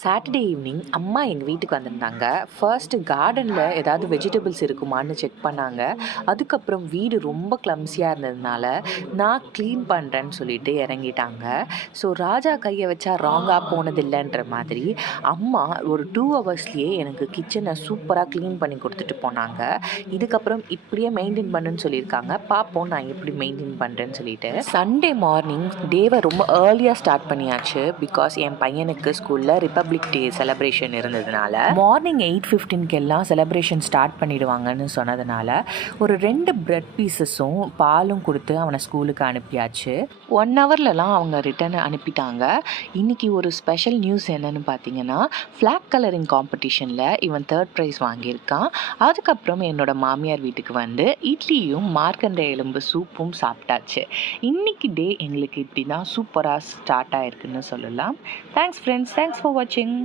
Saturday evening அம்மா எங்கள் வீட்டுக்கு வந்திருந்தாங்க. ஃபர்ஸ்ட்டு கார்டனில் ஏதாவது வெஜிடபிள்ஸ் இருக்குமான்னு செக் பண்ணாங்க. அதுக்கப்புறம் வீடு ரொம்ப கிளம்ஸியாக இருந்ததுனால நான் க்ளீன் பண்ணுறேன்னு சொல்லிட்டு இறங்கிட்டாங்க. ஸோ ராஜா கையை வச்சா ராங்காக போனதில்லைன்ற மாதிரி அம்மா ஒரு 2 ஹவர்ஸ்லேயே எனக்கு கிச்சனை சூப்பராக க்ளீன் பண்ணி கொடுத்துட்டு போனாங்க. இதுக்கப்புறம் இப்படியே மெயின்டைன் பண்ணுன்னு சொல்லியிருக்காங்க. பார்ப்போம் நான் எப்படி மெயின்டைன் பண்ணுறேன்னு சொல்லிட்டு. சண்டே மார்னிங் டேவை ரொம்ப ஏர்லியாக ஸ்டார்ட் பண்ணியாச்சு. பிகாஸ் என் பையனுக்கு ஸ்கூலில் ரிப்பப்ளிக் டே செலிப்ரேஷன் இருந்ததுனால மார்னிங் 8:15 எல்லாம் செலிப்ரேஷன் ஸ்டார்ட் பண்ணிடுவாங்கன்னு சொன்னதுனால ஒரு 2 பிரெட் பீசஸும் பாலும் கொடுத்து அவனை ஸ்கூலுக்கு அனுப்பியாச்சு. 1 ஹவர்லலாம் அவங்க ரிட்டர்ன் அனுப்பிட்டாங்க. இன்னைக்கு ஒரு ஸ்பெஷல் நியூஸ் என்னன்னு பார்த்தீங்கன்னா, ஃப்ளாக் கலரிங் காம்படிஷனில் இவன் 3rd ப்ரைஸ் வாங்கியிருக்கான். அதுக்கப்புறம் என்னோட மாமியார் வீட்டுக்கு வந்து இட்லியும் மார்க்கண்டை எலும்பு சூப்பும் சாப்பிட்டாச்சு. இன்னைக்கு டே எங்களுக்கு இப்படி தான் சூப்பராக ஸ்டார்ட் ஆயிருக்குன்னு சொல்லலாம். தேங்க்ஸ் ஃப்ரெண்ட்ஸ், தேங்க்ஸ் ஃபார் வாட்சிங்.